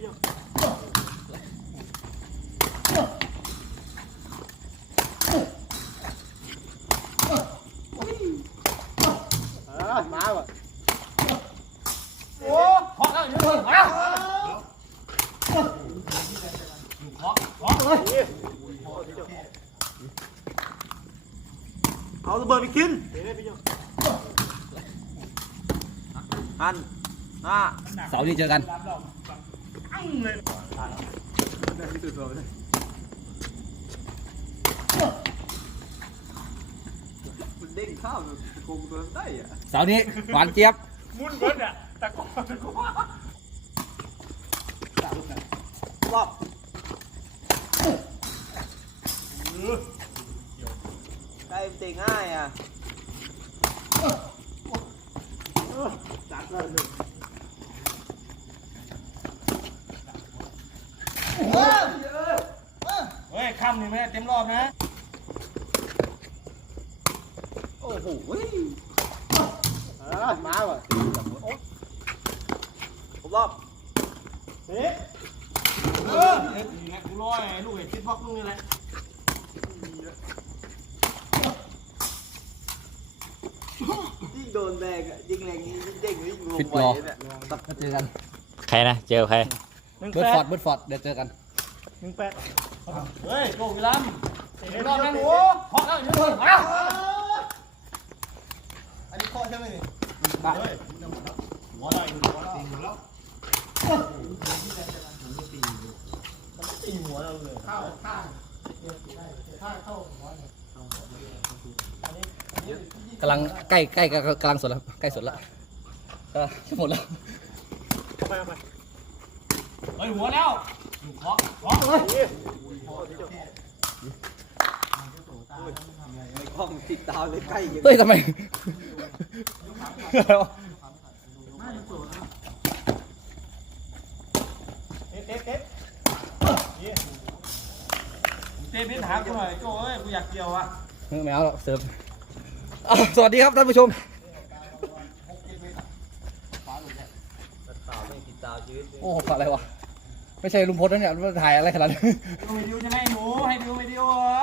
เดี๋ยวเลยมาขอขอเอาระเบิดไปกินอันอ่าเสาร์นี้เจอกันได้ที่สุดเลย มันเด้งข้าวคงตัวได้อะเสาร์นี้หวานเจี๊ยบมุนเบิร์ดอะตะโกนตะโกนรอบได้เตะง่ายอะจัดเลย เฮ้ยค่ำนี่แม่เต็มรอบนะ โอ้โหมาว่ะผมรอบเฮ้ยเออเฮ้ยนี่ไงกูรอไอ้ลูกเห็ดคิดบล็อกมึงนี่แหละยิ่งโดนแรงอะยิ่งแรงยิ่งเด้งยิ่งงงฟิตไวรอเนี่ยมาเจอกัน ใครนะ เจอใคร หนึ่งเบิร์ดแปฟอร์ดดเบิร์ดฟอร์ดเดี๋ยวเจอกัน หนึ่งแปดเฮ้ยโกวิลัมเต็มรอบนะหนูขอแล้วเดี๋ยวเลยมาอันนี้ข้อใช่ไหมนี่เฮ้ยหัวได้หัวได้หัวแล้วตีหัวเราเลยเข้าข้างข้างเข้าหัวกำลังใกล้ใกล้กำลังสดแล้วใกล้สดแล้วก็หมดแล้ว ไปไป เฮ้ยหัวแล้วขอขอไม่คล้องติดดาวเลยใกล้ยังเฮ้ยทำไมเอ๊ะเอ๊ะเอ๊ะเต้เป็นถามกูหน่อยโจ้เอ้ยกูอยากเกี่ยวอะไม่เอาหรอกเสิร์ฟอ้าวสวัสดีครับท่านผู้ชมข่าวไม่ติดดาวชีวิตโอ้โหอะไรวะ ไม่ใช่ลุงพลนะเนี่ยมันถ่ายอะไรขนาดนี้ดูวิดีโอใช่ไหมหนูให้ดูวิดีโอเหรอ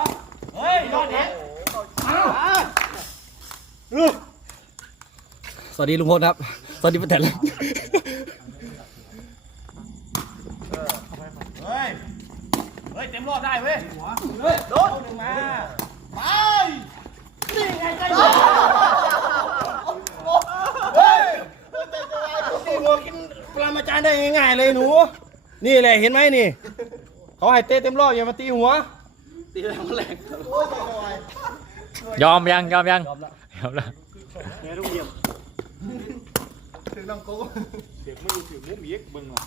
เฮ้ยยอดเด็ดสวัสดีลุงพลครับ สวัสดีป้าแตนเฮ้ยเฮ้ยเต็มรอบได้เว้ยเฮ้ยโดนหนึ่งมาไปนี่ไงใจเย็นเฮ้ยตีหัวกินปลามาจานได้ง่ายๆเลยหนู นี่แหละเห็นไหมนี่ เขาให้เตะเต็มรอบอย่ามาตีหัว ตีแรงแรงยอมยังยอมยังยอมแล้วถึงน้องโก้เด็กไม่รู้ถึงมุ้งเย็กบึงอะ